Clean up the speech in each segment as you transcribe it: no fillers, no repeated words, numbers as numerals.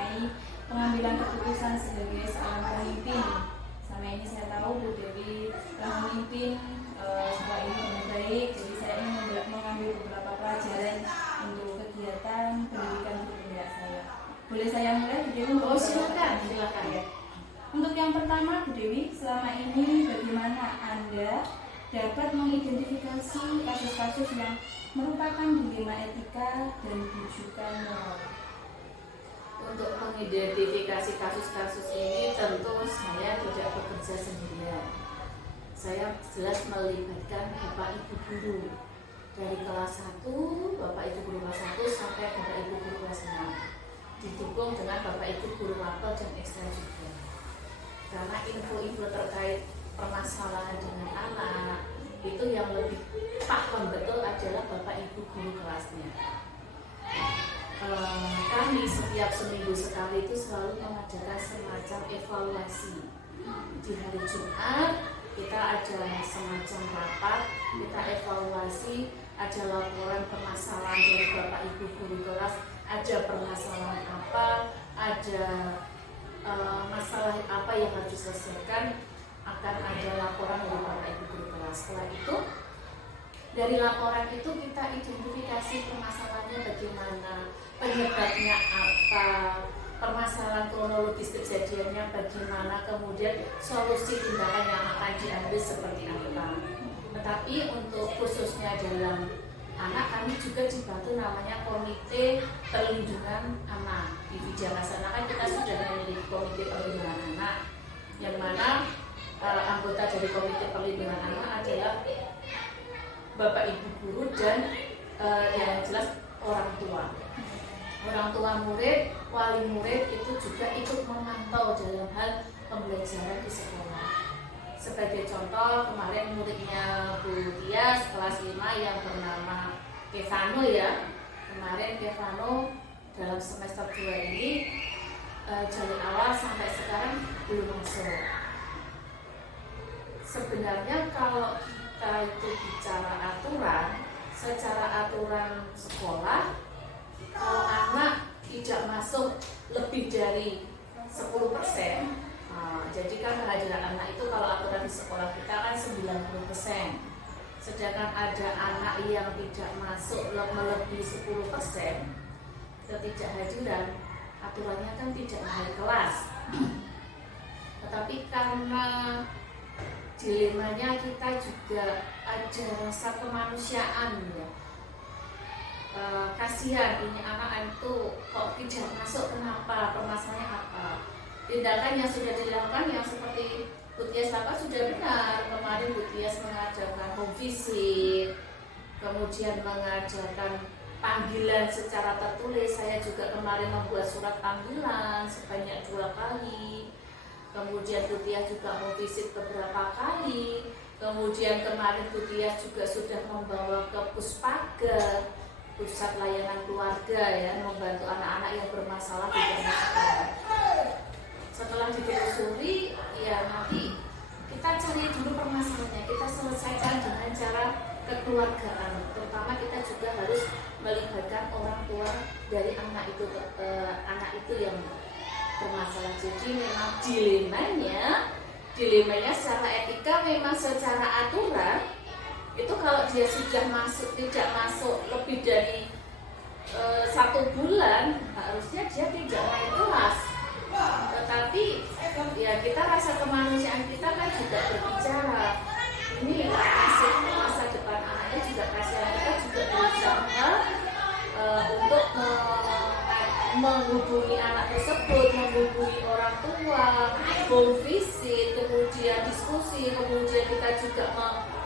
mengenai pengambilan keputusan sebagai seorang pemimpin. Selama ini saya tahu Bu Dewi telah memimpin sebuah ini dengan baik, jadi saya ingin mengambil beberapa pelajaran untuk kegiatan pendidikan bertindak saya. Boleh saya mulai, Bu Dewi? Oh, silakan ya. Untuk yang pertama, Bu Dewi, selama ini bagaimana Anda dapat mengidentifikasi kasus-kasus yang merupakan dilema etika dan rujukan moral? Untuk mengidentifikasi kasus-kasus ini tentu saya tidak bekerja sendirian. Saya jelas melibatkan Bapak Ibu guru dari kelas 1, Bapak Ibu guru kelas 1 sampai Bapak Ibu guru kelas 6, didukung dengan Bapak Ibu guru mapel dan ekstra juga. Karena info-info terkait permasalahan dengan anak itu yang lebih paham betul adalah Bapak Ibu guru kelasnya. Kami setiap seminggu sekali itu selalu mengadakan semacam evaluasi. Di hari Jumat kita ada semacam rapat, kita evaluasi, ada laporan permasalahan dari Bapak Ibu guru kelas, ada permasalahan apa, ada masalah apa yang harus diselesaikan, akan ada laporan dari Bapak Ibu guru kelas. Setelah itu, dari laporan itu kita identifikasi permasalahannya bagaimana, penyebabnya apa, permasalahan kronologis kejadiannya bagaimana, kemudian solusi tindakan yang akan diambil seperti apa. Tetapi untuk khususnya dalam anak, kami juga dibantu namanya Komite Perlindungan Anak. Di Wijakasana kan kita sudah memiliki Komite Perlindungan Anak, yang mana anggota dari Komite Perlindungan Anak adalah Bapak Ibu guru dan yang jelas orang tua. Orang tua murid, wali murid itu juga ikut memantau dalam hal pembelajaran di sekolah. Sebagai contoh, kemarin muridnya Bu Tias kelas 5 yang bernama Kevano ya. Kemarin Kevano dalam semester 2 ini dari awal sampai sekarang belum masuk. Sebenarnya kalau kita itu bicara aturan, secara aturan sekolah, kalau anak tidak masuk lebih dari 10%, jadi kan kehadiran anak itu kalau aturan di sekolah kita kan 90%. Sedangkan ada anak yang tidak masuk melebihi 10%, ketidakhadiran, aturannya kan tidak naik kelas. Tetapi karena dilemanya kita juga ada rasa kemanusiaan ya. Kasihan ini anak itu kok tidak masuk, kenapa, permasalahannya apa. Tindakan yang sudah dilakukan yang seperti Bu Tias lakukan sudah benar. Kemarin Bu Tias mengajarkan home visit, kemudian mengajarkan panggilan secara tertulis. Saya juga kemarin membuat surat panggilan sebanyak 2 kali. Kemudian Bu Tias juga home visit beberapa kali. Kemudian kemarin Bu Tias juga sudah membawa ke Puspaga, pusat layanan keluarga ya, membantu anak-anak yang bermasalah di sekolah. Setelah ditelusuri, ya nanti kita cari dulu permasalahannya, kita selesaikan dengan cara kekeluargaan. Terutama kita juga harus melibatkan orang tua dari anak itu yang bermasalah. Jadi memang dilemanya secara etika, memang secara aturan itu kalau dia sudah tidak masuk lebih dari 1 bulan, harusnya dia tidak naik kelas. Tetapi ya kita rasa kemanusiaan kita kan juga berbicara. Ini nasib masa depan anaknya juga kasihan, kita juga berusaha untuk menghubungi anak tersebut, menghubungi orang tua, home visit, kemudian diskusi, kemudian kita juga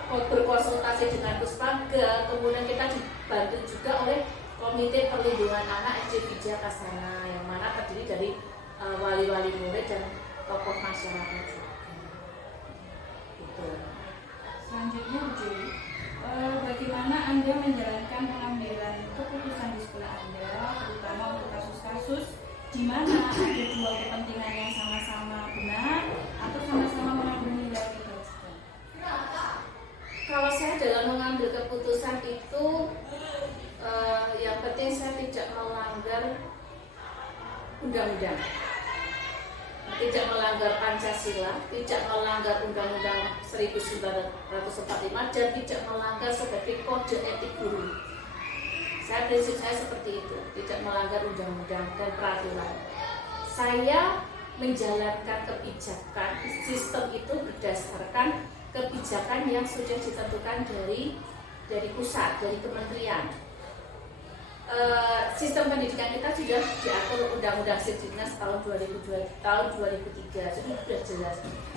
berkonsultasi dengan Puspaga, kemudian kita dibantu juga oleh Komite Perlindungan Anak SD Wijakasana yang mana terdiri dari wali-wali murid dan tokoh masyarakat juga. Gitu. Selanjutnya Bu Dewi, bagaimana Anda menjalankan pengambilan keputusan di sekolah Anda, terutama untuk kasus-kasus di mana ada 2 kepentingan yang sama-sama benar atau sama-sama mengandung nilai kebajikan? Kalau saya dalam mengambil keputusan itu yang penting saya tidak melanggar undang-undang, tidak melanggar Pancasila, tidak melanggar Undang-Undang 1945, dan tidak melanggar sebagai kode etik guru. Prinsip saya seperti itu, tidak melanggar undang-undang dan peraturan. Saya menjalankan kebijakan, sistem itu berdasarkan kebijakan yang sudah ditentukan dari pusat, dari kementerian. Sistem pendidikan kita sudah diatur Undang-Undang Sidiknas tahun 2003, sudah jelas.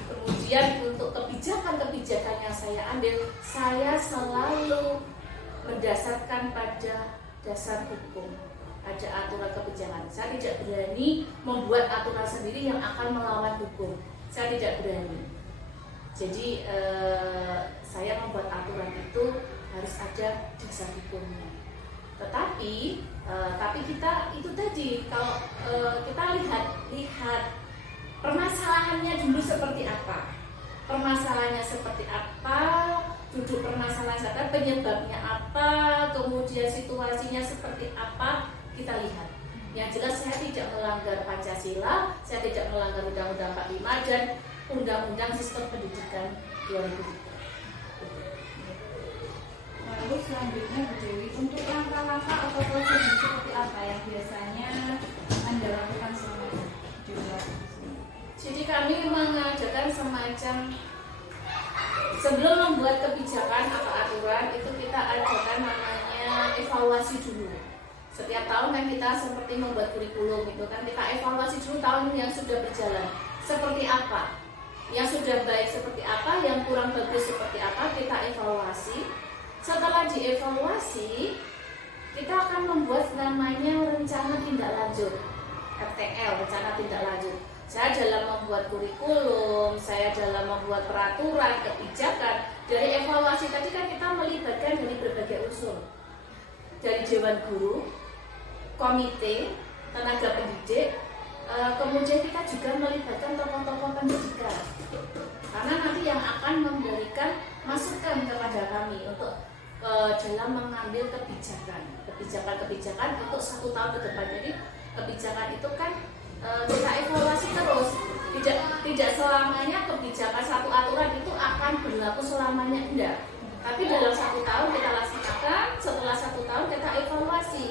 Kemudian untuk kebijakan-kebijakan yang saya ambil, saya selalu mendasarkan pada dasar hukum. Ada aturan kebijakan. Saya tidak berani membuat aturan sendiri yang akan melawan hukum. Saya tidak berani. Jadi saya membuat aturan itu harus ada dasar hukumnya. Tetapi kita itu tadi, kalau kita lihat permasalahannya dulu seperti apa, duduk permasalahan serta penyebabnya apa, kemudian situasinya seperti apa, kita lihat. Yang jelas saya tidak melanggar Pancasila, saya tidak melanggar Undang-Undang 45 dan Undang-Undang Sistem Pendidikan 2003. Lalu selanjutnya Bu Dewi, untuk langkah-langkah atau prosedur seperti apa yang biasanya Anda lakukan selama di luar? Jadi kami mengadakan semacam, sebelum membuat kebijakan atau aturan itu kita adakan namanya evaluasi dulu. Setiap tahun kan kita seperti membuat kurikulum itu kan, kita evaluasi dulu tahun yang sudah berjalan seperti apa, yang sudah baik seperti apa, yang kurang bagus seperti apa, kita evaluasi. Setelah dievaluasi, kita akan membuat namanya rencana tindak lanjut, RTL, rencana tindak lanjut. Saya dalam membuat kurikulum, saya dalam membuat peraturan, kebijakan. Dari evaluasi tadi kan kita melibatkan dari berbagai unsur, dari Dewan Guru, komite, tenaga pendidik, kemudian kita juga melibatkan tokoh-tokoh pendidikan. Karena nanti yang akan memberikan masukan kepada kami untuk dalam mengambil kebijakan untuk 1 tahun ke depan. Jadi kebijakan itu kan kita evaluasi terus. Tidak selamanya kebijakan satu aturan itu akan berlaku selamanya, enggak. Tapi dalam 1 tahun kita laksanakan, setelah 1 tahun kita evaluasi.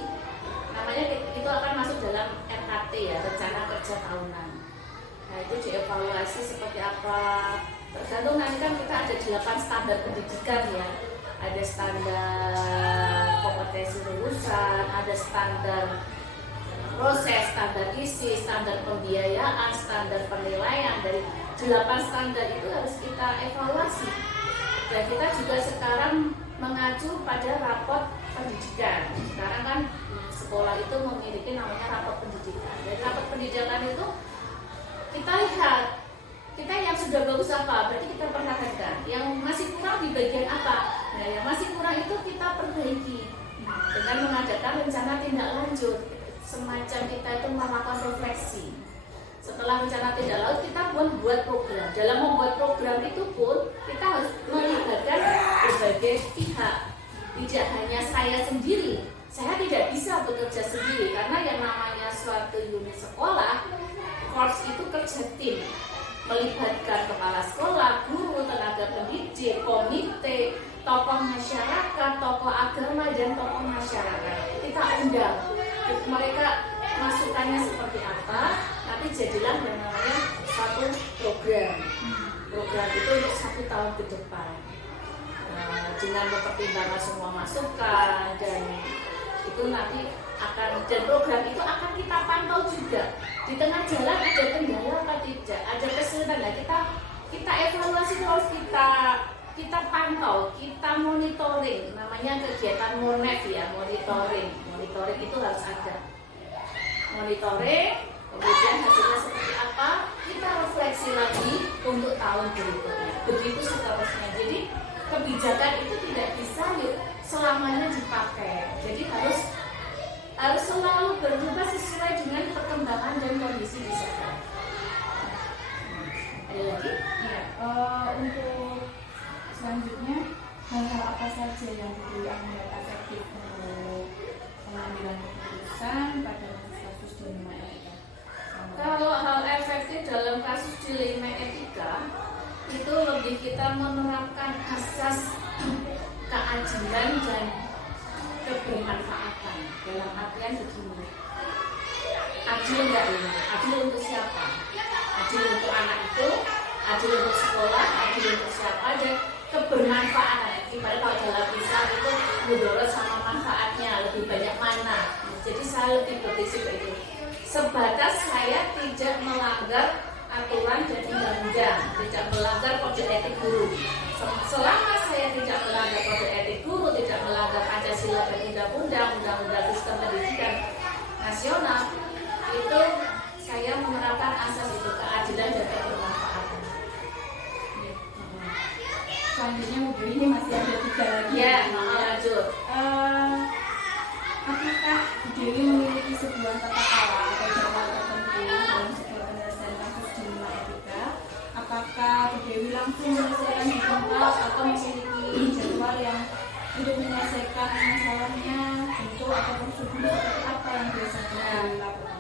Namanya itu akan masuk dalam RKT ya, rencana kerja tahunan. Nah itu dievaluasi seperti apa. Tergantung nanti kan kita ada 8 standar pendidikan ya. Ada standar kompetensi lulusan, ada standar proses, standar isi, standar pembiayaan, standar penilaian. Dari 8 standar itu harus kita evaluasi. Dan kita juga sekarang mengacu pada raport pendidikan. Sekarang kan sekolah itu memiliki namanya raport pendidikan. Dari raport pendidikan itu kita lihat, kita yang sudah bagus apa, berarti kita pertahankan. Yang masih kurang di bagian apa? Nah, yang masih kurang itu kita perbaiki dengan mengadakan rencana tindak lanjut. Semacam kita itu melakukan refleksi. Setelah rencana tindak lanjut, kita membuat program. Dalam membuat program itu pun kita harus melibatkan berbagai pihak. Tidak hanya saya sendiri. Saya tidak bisa bekerja sendiri karena yang namanya suatu unit sekolah, course itu kerja tim. Melibatkan kepala sekolah, guru, tenaga pendidik, komite, tokoh masyarakat, tokoh agama, dan tokoh masyarakat. Kita undang mereka, masukannya seperti apa, nanti jadilah yang namanya satu program. Program itu untuk 1 tahun ke depan. Dengan mempertimbangkan semua masukan, dan itu nanti dan program itu akan kita pantau juga. Di tengah jalan ada kendala apa tidak, ada kesulitan, nah kita evaluasi terus, kita pantau, kita monitoring, namanya kegiatan MONEF ya, monitoring itu harus ada. Monitoring, kemudian hasilnya seperti apa, kita refleksi lagi untuk tahun berikutnya. Begitu seterusnya. Jadi kebijakan itu tidak bisa selamanya dipakai. Jadi harus selalu berubah sesuai dengan perkembangan dan kondisi di sekitar. Ada lagi? Ya, untuk selanjutnya, hal-hal apa saja yang dianggap efektif untuk pengambilan keputusan pada kasus di rumah kita? nanti dalam kasus dilema etika itu lebih kita menerapkan asas keadilan dan kebermanfaatan. Dalam artian begini, adil nggak ini? Adil untuk siapa? Adil untuk anak itu, adil untuk sekolah, adil untuk siapa, dan kebermanfaatan. Ibarat kalau dalam Islam itu mudarat sama manfaatnya lebih banyak mana. Jadi saya lebih berprinsip itu. Sebatas saya tidak melanggar aturan dan undang-undang, tidak melanggar kode etik guru. Selama saya tidak melanggar kode etik guru, tidak melanggar Pancasila dan undang-undang sistem pendidikan nasional, itu saya menerapkan asas itu, keadilan dan kebermanfaatan. Selanjutnya Bu Dewi, ini masih ada 3 lagi. Ya, lanjut. Apakah Bu Dewi memiliki sebuah tata cara atau cara tertentu dalam sebuah penyelesaian kasus dilema etika? Apakah Bu Dewi langsung menyelesaikan di tempat atau memiliki jadwal yang untuk menyelesaikan masalahnya, bentuk atau prosedur seperti apa yang biasanya dilakukan?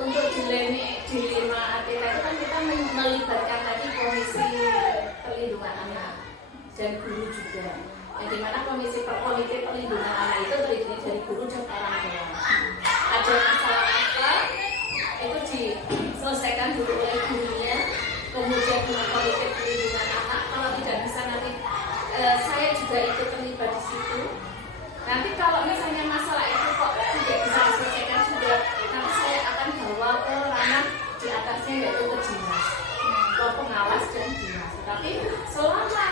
Untuk dilema etika itu kan kita melibatkan tadi Komisi Perlindungan Anak dan guru juga. Yang dimana komite perlindungan anak itu terdiri dari guru dan orang tua. Ada masalah-masalah itu diselesaikan dulu oleh gurunya, kemudian dengan komite perlindungan anak. Kalau tidak bisa nanti saya juga ikut terlibat di situ. Nanti kalau misalnya masalah itu kok tidak bisa diselesaikan juga, nanti saya akan bawa ke ranah di atasnya, yaitu ke dinas, ke pengawas dan dinas. Tapi selama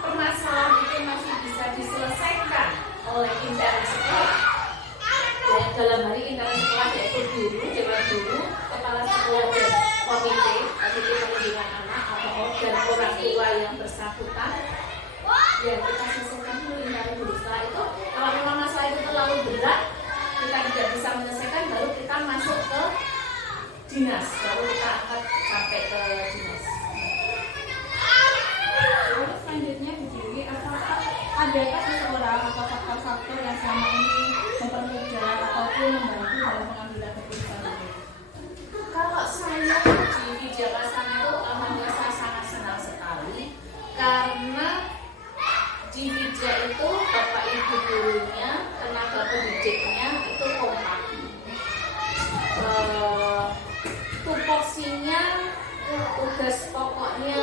permasalahan itu masih bisa diselesaikan oleh intern sekolah, dalam hari intern sekolah yaitu guru, dewan guru, kepala sekolah dan komite perlindungan anak atau dan orang tua yang bersangkutan, ya kita selesaikan dulu intern dulu. Setelah itu kalau memang masalah itu terlalu berat, kita tidak bisa menyelesaikan, baru kita masuk ke dinas, baru kita akan sampai ke dinas. Terus selanjutnya Bu Dewi, apakah adakah seseorang atau faktor-faktor yang selama ini mempermudah ataupun membantu dalam pengambilan keputusan ini? Kalau saya di Widyakasana itu alhamdulillah saya sangat senang sekali, karena di Widya itu bapak ibu gurunya, tenaga pendidiknya itu kompak. Tupoksinya, tugas pokoknya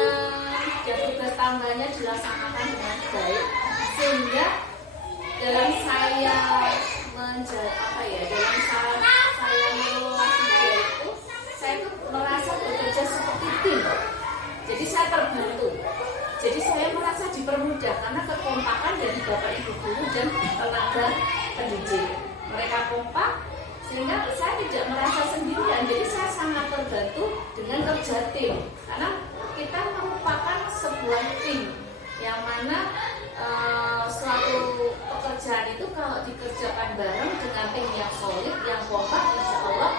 dan tugas tambahnya dilaksanakan dengan baik, sehingga dalam saya dalam saya mengelola Widya itu, saya itu merasa bekerja seperti tim. Jadi saya terbantu. Jadi saya merasa dipermudah karena kekompakan dari bapak ibu guru dan tenaga pendidik. Mereka kompak sehingga saya tidak merasa sendirian. Jadi saya sangat terbantu dengan kerja tim, karena kita merupakan sebuah tim yang mana suatu pekerjaan itu kalau dikerjakan bareng dengan tim yang solid, yang kompak, insya Allah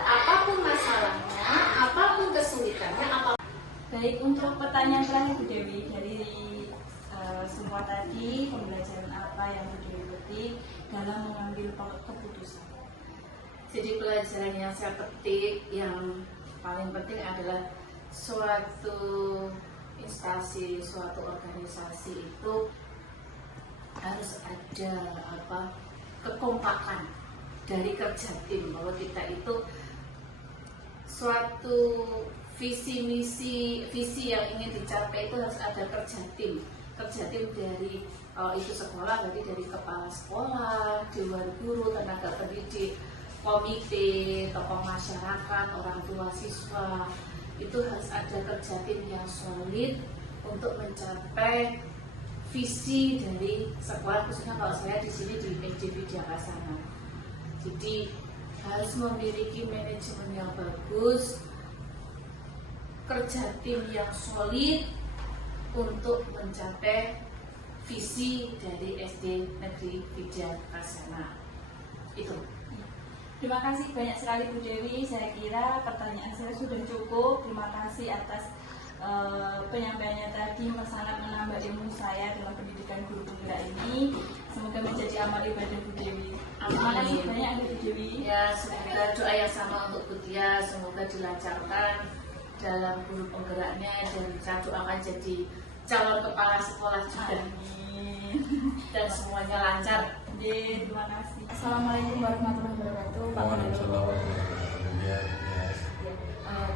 apapun masalahnya, apapun kesulitannya, Baik, untuk pertanyaan terakhir Bu Dewi, dari semua tadi pembelajaran apa yang Bu Dewi petik dalam mengambil keputusan? Jadi pelajaran yang saya petik yang paling penting adalah suatu instansi, suatu organisasi itu harus ada kekompakan dari kerja tim, bahwa kita itu suatu visi yang ingin dicapai itu harus ada kerja tim dari itu sekolah, berarti dari kepala sekolah, dewan guru, tenaga pendidik, komite, tokoh masyarakat, orang tua siswa. Itu harus ada kerja tim yang solid untuk mencapai visi dari sekolah, khususnya kalau saya di sini di Widyakasana. Jadi harus memiliki manajemen yang bagus, kerja tim yang solid untuk mencapai visi dari SD Negeri Widyakasana. Itu. Terima kasih banyak sekali Bu Dewi. Saya kira pertanyaan saya sudah cukup. Terima kasih atas penyampaiannya tadi sangat menambah ilmu saya dalam pendidikan guru penggerak ini. Semoga menjadi amal ibadah Bu Dewi. Terima kasih banyak Bu Dewi. Ya, semoga doa yang sama untuk Bu Tia, semoga dilancarkan dalam guru penggeraknya dan kita doakan jadi calon kepala sekolah juga. Amin. Dan semuanya lancar. Terima kasih. Assalamualaikum warahmatullahi wabarakatuh. Pak Waalaikumsalam warahmatullahi wabarakatuh. Ya.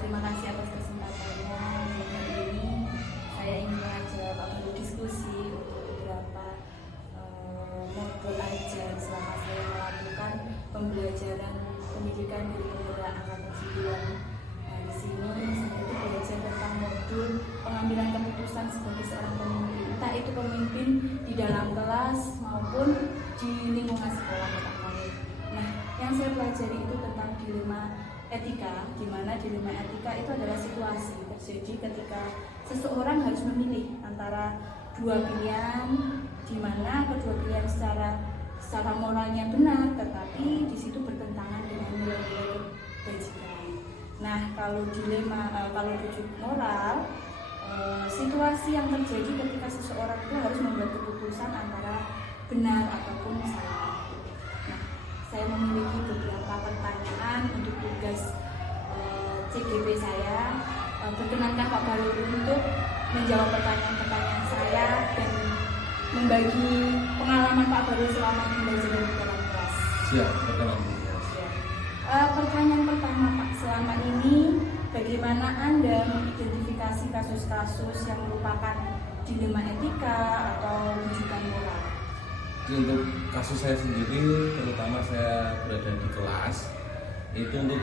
Terima kasih atas kesempatannya. Hari ini saya ingin mengajak Pak Baru diskusi untuk beberapa modul ajar selama saya melakukan pembelajaran pendidikan di penggerak angkatan 9. Nah, di sini saya itu belajar tentang modul pengambilan keputusan sebagai seorang pemimpin, entah itu pemimpin di dalam kelas maupun di lingkungan sekolah. Nah, yang saya pelajari itu tentang dilema etika, di mana dilema etika itu adalah situasi terjadi ketika seseorang harus memilih antara dua pilihan, di mana kedua pilihan secara moralnya benar, tetapi di situ bertentangan dengan nilai-nilai kebajikan. Nah, kalau rujuk moral, situasi yang terjadi ketika seseorang itu harus membuat keputusan antara benar ataupun salah. Nah, saya memiliki beberapa pertanyaan untuk tugas CGP saya. Berkenankah Pak Baru untuk menjawab pertanyaan-pertanyaan saya dan membagi pengalaman Pak Baru selama belajar di dalam kelas? Siap, berkenan. Pertanyaan pertama Pak, selama ini bagaimana Anda mengidentifikasi kasus-kasus yang merupakan dilema etika atau rujukan moral? Jadi untuk kasus saya sendiri, terutama saya berada di kelas, itu untuk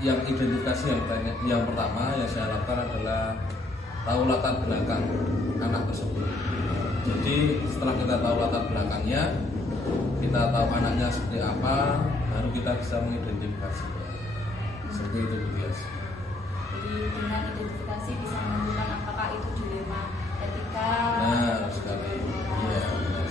yang identifikasi yang pertama yang saya lakukan adalah tahu latar belakang anak tersebut. Jadi setelah kita tahu latar belakangnya, kita tahu anaknya seperti apa, baru kita bisa mengidentifikasi. Seperti itu Bu Tias. Jadi dengan identifikasi bisa menentukan apakah itu dilema etika. Benar sekali. Iya, benar.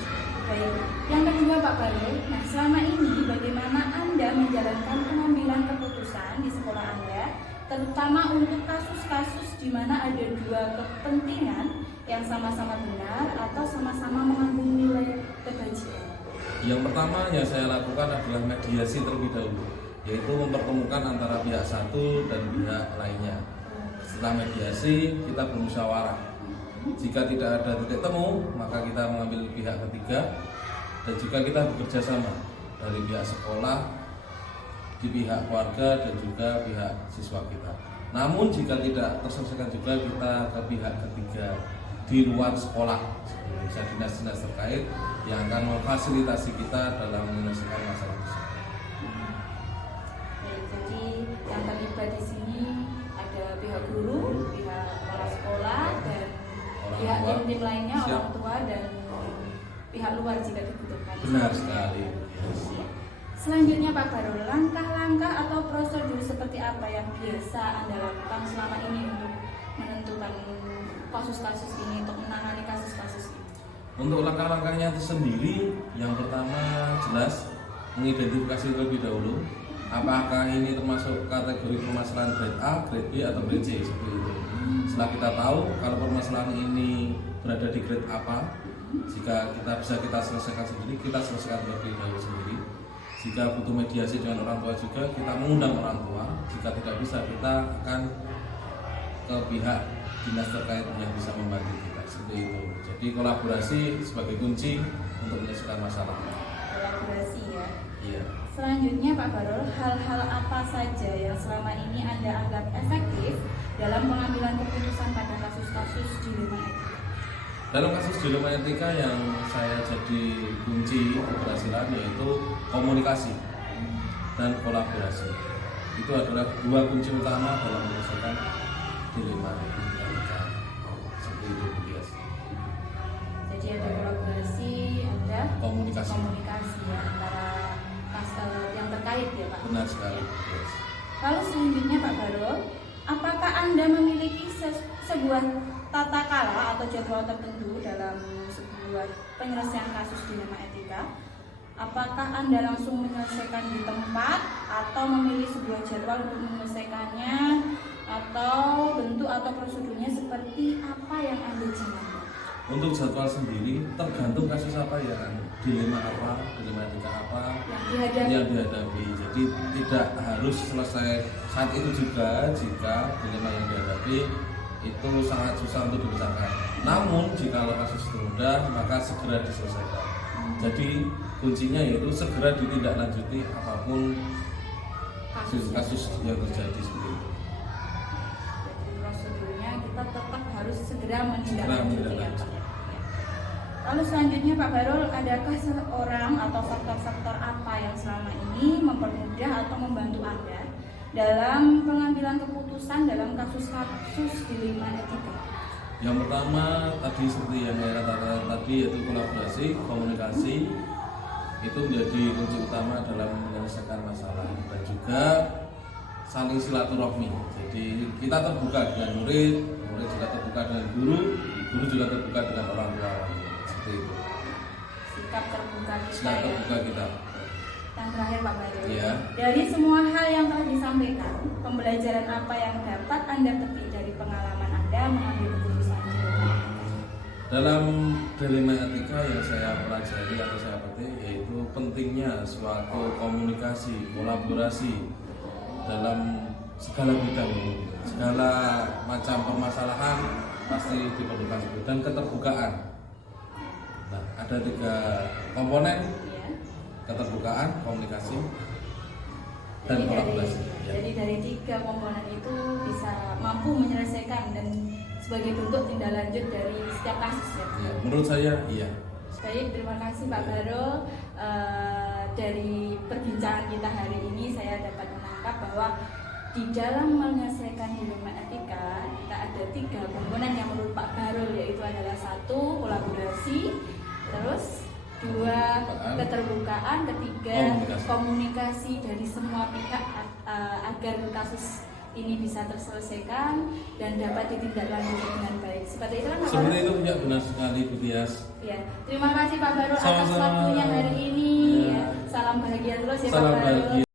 Baik. Yang kedua Pak Baru, nah selama ini bagaimana Anda menjalankan pengambilan keputusan di sekolah Anda, terutama untuk kasus-kasus di mana ada dua kepentingan yang sama-sama benar atau sama-sama mengandung nilai kebajikan? Yang pertama yang saya lakukan adalah mediasi terlebih dahulu, yaitu mempertemukan antara pihak satu dan pihak lainnya. Setelah mediasi, kita bermusyawarah. Jika tidak ada titik temu, maka kita mengambil pihak ketiga, dan juga kita bekerja sama dari pihak sekolah, di pihak keluarga, dan juga pihak siswa kita. Namun jika tidak terselesaikan juga, kita ke pihak ketiga di luar sekolah, bisa dinas-dinas terkait yang akan memfasilitasi kita dalam menyelesaikan masalah tersebut. Baik, jadi yang terlibat di sini ada pihak guru, pihak kepala sekolah, dan pihak tim lainnya, Siap. orang tua dan pihak luar jika dibutuhkan. Benar sekali. Yes. Selanjutnya Pak Baru, langkah-langkah atau prosedur seperti apa yang biasa Anda lakukan selama ini untuk menentukan kasus-kasus ini, untuk menangani kasus-kasus ini? Untuk langkah-langkahnya itu sendiri, yang pertama jelas mengidentifikasi terlebih dahulu apakah ini termasuk kategori permasalahan grade A, grade B, atau grade C, seperti itu. Setelah kita tahu kalau permasalahan ini berada di grade apa, jika kita bisa kita selesaikan sendiri, kita selesaikan terlebih dahulu sendiri. Jika butuh mediasi dengan orang tua juga, kita mengundang orang tua. Jika tidak bisa, kita akan ke pihak dinas terkait yang bisa membantu kita, seperti itu. Jadi kolaborasi sebagai kunci untuk menyelesaikan masalah. Kolaborasi ya. Iya. Selanjutnya Pak Barul, hal-hal apa saja yang selama ini Anda anggap efektif dalam pengambilan keputusan pada kasus-kasus dilema etika? Dalam kasus dilema etika yang saya jadi kunci keberhasilan yaitu komunikasi dan kolaborasi. Itu adalah dua kunci utama dalam menyelesaikan dilema etika. Seperti itu, Bias. Jadi ada kolaborasi, ada Komunikasi. ya antara yang terkait ya Pak. Benar sekali. Bias. Lalu selanjutnya Pak Barul, apakah Anda memiliki sebuah tata cara atau jadwal tertentu dalam sebuah penyelesaian kasus dilema etika? Apakah Anda langsung menyelesaikan di tempat atau memilih sebuah jadwal untuk menyelesaikannya, atau bentuk atau prosedurnya seperti apa yang Anda jalankan? Untuk jadwal sendiri tergantung kasus apa ya, dilema etika apa yang dihadapi. Jadi tidak harus selesai saat itu juga jika dilema yang dihadapi itu sangat susah untuk dipecahkan. Namun jika kasus itu mudah maka segera diselesaikan. Jadi kuncinya yaitu segera ditindaklanjuti apapun kasus yang terjadi seperti itu. Jadi prosedurnya kita tetap harus segera menindaklanjuti ya, Pak. Lalu selanjutnya Pak Barul, adakah seorang atau faktor-faktor apa yang selama ini mempermudah atau membantu Anda dalam pengambilan keputusan dalam kasus-kasus dilema etika? Yang pertama tadi seperti yang saya katakan tadi, yaitu kolaborasi, komunikasi itu menjadi kunci utama dalam menyelesaikan masalah, dan juga saling silaturahmi. Jadi kita terbuka dengan murid, murid juga terbuka dengan guru, guru juga terbuka dengan orang tua. Seperti itu. Sikap terbuka kita Sikap ya. terbuka kita. Yang terakhir Pak Barul, Iya. dari semua hal yang telah disampaikan, pembelajaran apa yang dapat Anda petik dari pengalaman Anda mengambil keputusan dilema etika? Dalam dilema etika yang saya pelajari atau saya petik yaitu pentingnya suatu komunikasi, kolaborasi dalam segala bidang, segala macam permasalahan pasti diperlukan seperti itu, dan keterbukaan. Nah, ada 3 komponen: Ya. keterbukaan, komunikasi, dan kolaborasi. Ya. Jadi dari 3 komponen itu bisa mampu menyelesaikan dan sebagai bentuk tindak lanjut dari setiap kasus ya. Ya, menurut saya iya. Baik, terima kasih Pak Barul. Dari perbincangan kita hari ini saya dapat menangkap bahwa di dalam menyelesaikan dilema etika kita ada 3 komponen yang menurut Pak Barul, yaitu adalah 1 kolaborasi, terus 2 keterbukaan, 3 komunikasi dari semua pihak agar kasus ini bisa terselesaikan dan dapat ditindaklanjuti dengan baik. Seperti itu kan Pak Seperti Barul? itu ya, benar sekali Bu Tias. Ya, terima kasih Pak Barul atas Sama-sama. waktunya hari ini. Ya. Ya, salam bahagia terus ya Pak Salam Barul. bahagia.